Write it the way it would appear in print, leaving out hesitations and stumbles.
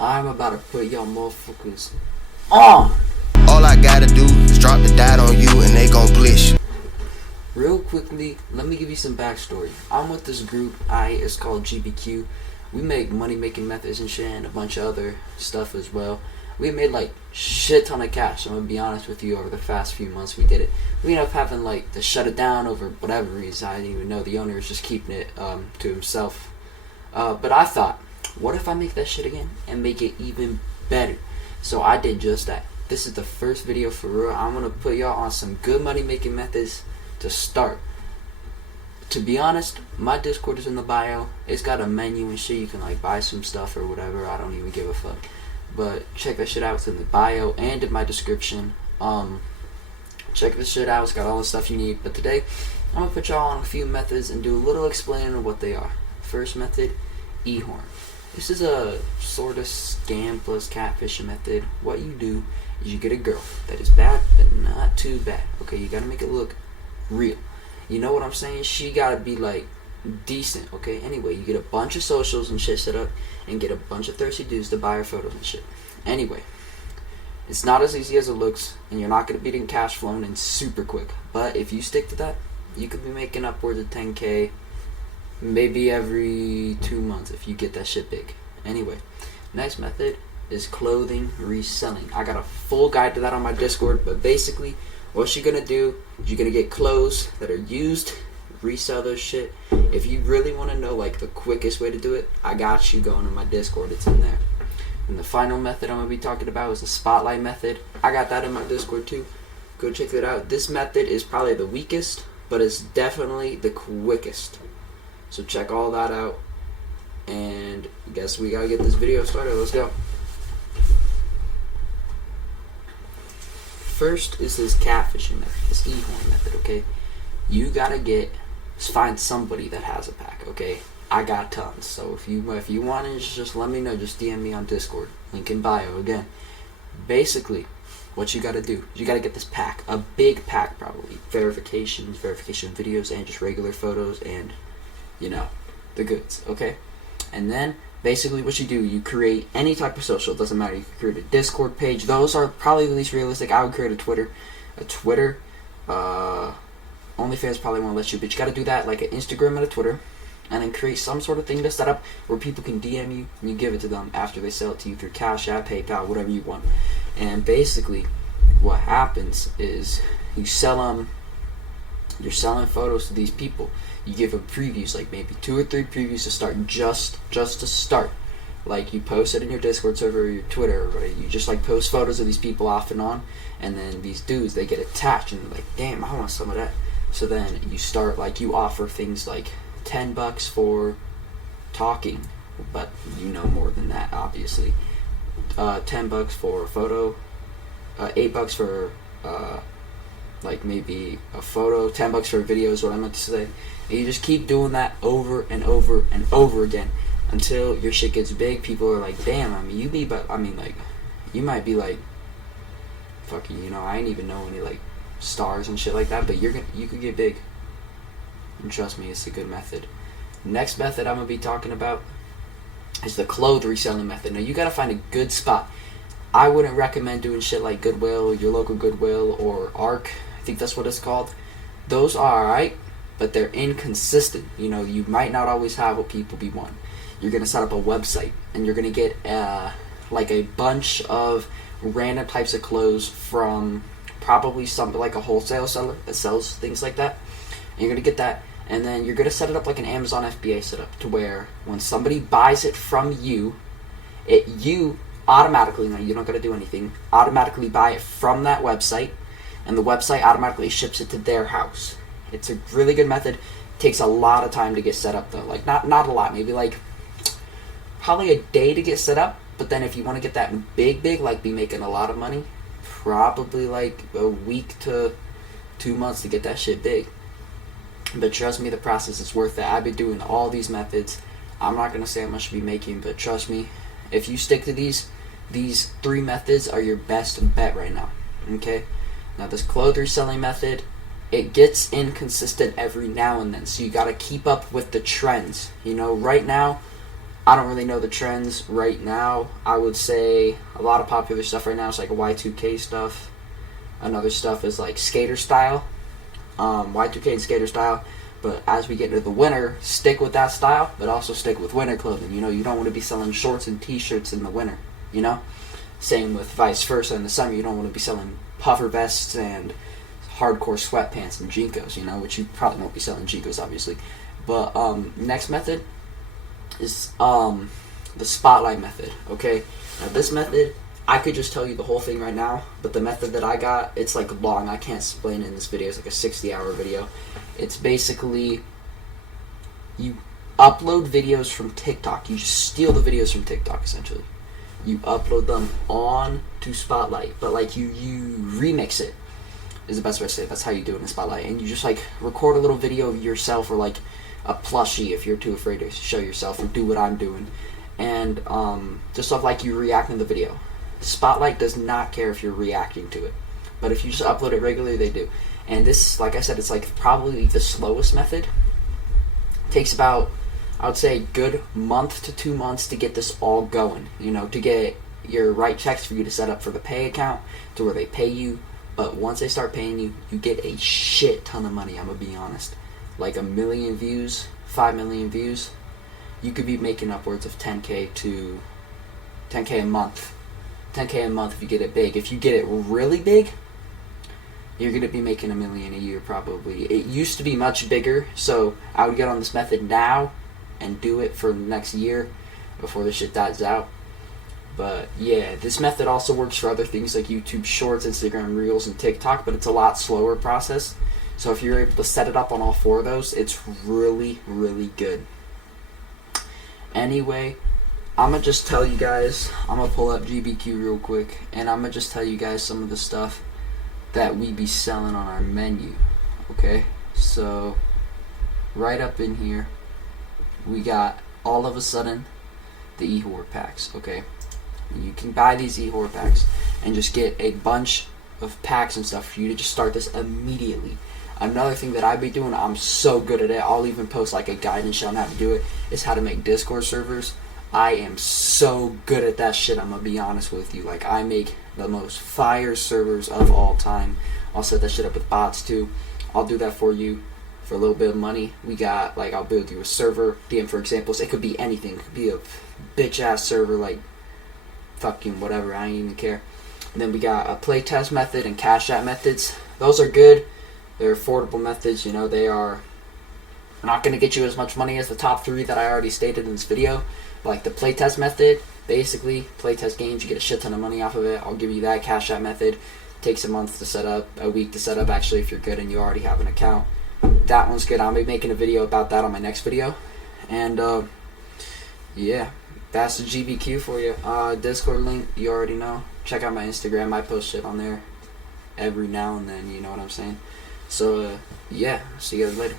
I'm about to put y'all motherfuckers on. All I gotta do is drop the dot on you and they gon' blish. Real quickly, let me give you some backstory. I'm with this group, it's called GBQ. We make money making methods and shit and a bunch of other stuff as well. We made like shit ton of cash. I'm gonna be honest with you, over the past few months we did it. We ended up having like to shut it down over whatever reason. I didn't even know. The owner was just keeping it to himself. But I thought, what if I make that shit again and make it even better? So I did just that. This is the first video for real. I'm gonna put y'all on some good money making methods to start. To be honest, my Discord is in the bio. It's got a menu and shit. You can like buy some stuff or whatever. I don't even give a fuck. But check that shit out. It's in the bio and in my description. Check this shit out. It's got all the stuff you need. But today, I'm gonna put y'all on a few methods and do a little explaining of what they are. First method, e-horn. This is a sort of scam plus catfishing method. What you do is you get a girl that is bad, but not too bad. Okay, you gotta make it look real. You know what I'm saying? She gotta be like decent. Okay, anyway, you get a bunch of socials and shit set up and get a bunch of thirsty dudes to buy her photos and shit. Anyway, it's not as easy as it looks, and you're not gonna be getting cash flowing in super quick. But if you stick to that, you could be making upwards of 10K maybe every 2 months if you get that shit big. Anyway, next method is clothing reselling. I got a full guide to that on my Discord, but basically what you're gonna do is you're gonna get clothes that are used, resell those shit. If you really want to know like the quickest way to do it, I got you going on my Discord. It's in there. And the final method I'm gonna be talking about is the spotlight method. I got that in my Discord too. Go check it out. This method is probably the weakest, but it's definitely the quickest. So check all that out. And I guess we gotta get this video started. Let's go. First is this catfishing method, this e-horn method, okay? You gotta find somebody that has a pack, okay? I got tons, so if you want it, just let me know. Just DM me on Discord, link in bio. Again, basically, what you gotta do, you gotta get this pack, a big pack probably, verification videos, and just regular photos, and you know, the goods, okay? And then basically what you do, you create any type of social. It doesn't matter. You can create a Discord page. Those are probably the least realistic. I would create a Twitter. OnlyFans probably won't let you, but you got to do that, like an Instagram and a Twitter, and then create some sort of thing to set up where people can DM you and you give it to them after they sell it to you through Cash App, PayPal, whatever you want. And basically what happens is you sell them. You're selling photos to these people. You give them previews, like maybe 2 or 3 previews to start, just to start. Like you post it in your Discord server or your Twitter or whatever. You just like post photos of these people off and on, and then these dudes, they get attached and they're like, damn, I want some of that. So then you start, like, you offer things like $10 for talking, but you know more than that, obviously. $10 for a photo, $8 for like maybe a photo, $10 for a video is what I meant to say. And you just keep doing that over and over and over again until your shit gets big. People are like, damn, like, you might be like, fucking, you know, I ain't even know any like stars and shit like that, but you could get big. And trust me, it's a good method. Next method I'm gonna be talking about is the clothes reselling method. Now you gotta find a good spot. I wouldn't recommend doing shit like Goodwill, your local Goodwill, or ARC. I think that's what it's called. Those are alright, but they're inconsistent. You know, you might not always have what people be wanting. You're gonna set up a website, and you're gonna get like a bunch of random types of clothes from probably something like a wholesale seller that sells things like that. And you're gonna get that, and then you're gonna set it up like an Amazon FBA setup, to where when somebody buys it from you, you automatically, now you don't gotta do anything, automatically buy it from that website, and the website automatically ships it to their house. It's a really good method. Takes a lot of time to get set up though. Like not a lot, maybe like probably a day to get set up, but then if you want to get that big, like be making a lot of money, probably like a week to 2 months to get that shit big. But trust me, the process is worth it. I've been doing all these methods. I'm not gonna say how much to be making, but trust me, if you stick to these 3 methods are your best bet right now. Okay? Now this clothes reselling method, it gets inconsistent every now and then, so you gotta keep up with the trends. You know, right now, I don't really know the trends right now. I would say a lot of popular stuff right now is like Y2K stuff. Another stuff is like skater style, Y2K and skater style. But as we get into the winter, stick with that style, but also stick with winter clothing. You know, you don't want to be selling shorts and t-shirts in the winter, you know? Same with vice versa in the summer. You don't want to be selling puffer vests and hardcore sweatpants and Jinkos, you know, which you probably won't be selling Jinkos, obviously. But next method is the spotlight method, okay? Now this method, I could just tell you the whole thing right now, but the method that I got, it's like long. I can't explain it in this video. It's like a 60-hour video. It's basically you upload videos from TikTok. You just steal the videos from TikTok, essentially. You upload them on to Spotlight, but like you remix it is the best way to say it. That's how you do it in Spotlight. And you just like record a little video of yourself, or like a plushie if you're too afraid to show yourself, or do what I'm doing. And just stuff like you reacting to the video. Spotlight does not care if you're reacting to it, but if you just upload it regularly, they do. And this, like I said, it's like probably the slowest method. It takes about, I would say, a good month to 2 months to get this all going. You know, to get your right checks for you to set up for the pay account to where they pay you. But once they start paying you, you get a shit ton of money. I'm gonna be honest, like 1 million views, 5 million views. You could be making upwards of 10K a month. 10K a month if you get it big. If you get it really big, you're going to be making 1 million a year probably. It used to be much bigger, so I would get on this method now and do it for the next year before this shit dies out. But yeah, this method also works for other things like YouTube Shorts, Instagram Reels, and TikTok, but it's a lot slower process. So if you're able to set it up on all 4 of those, it's really, really good. Anyway, I'm going to just tell you guys, I'm going to pull up GBQ real quick, and I'm going to just tell you guys some of the stuff that we be selling on our menu, okay? So, right up in here, we got, all of a sudden, the E-Horror packs, okay? You can buy these E-Horror packs and just get a bunch of packs and stuff for you to just start this immediately. Another thing that I be doing, I'm so good at it, I'll even post like a guidance on how to do it, is how to make Discord servers. I am so good at that shit, I'm gonna be honest with you. Like, I make the most fire servers of all time. I'll set that shit up with bots too. I'll do that for you for a little bit of money. We got, like, I'll build you a server, DM for examples. It could be anything. It could be a bitch ass server, like, fucking whatever, I ain't even care. And then we got a playtest method and cash app methods. Those are good. They're affordable methods, you know, they are not gonna get you as much money as the top 3 that I already stated in this video. Like the playtest method, basically, playtest games, you get a shit ton of money off of it. I'll give you that. Cash app method takes a month to set up, a week to set up, actually, if you're good and you already have an account. That one's good. I'll be making a video about that on my next video. And, yeah, that's the GBQ for you. Discord link, you already know. Check out my Instagram. I post shit on there every now and then, you know what I'm saying? So, yeah, see you guys later.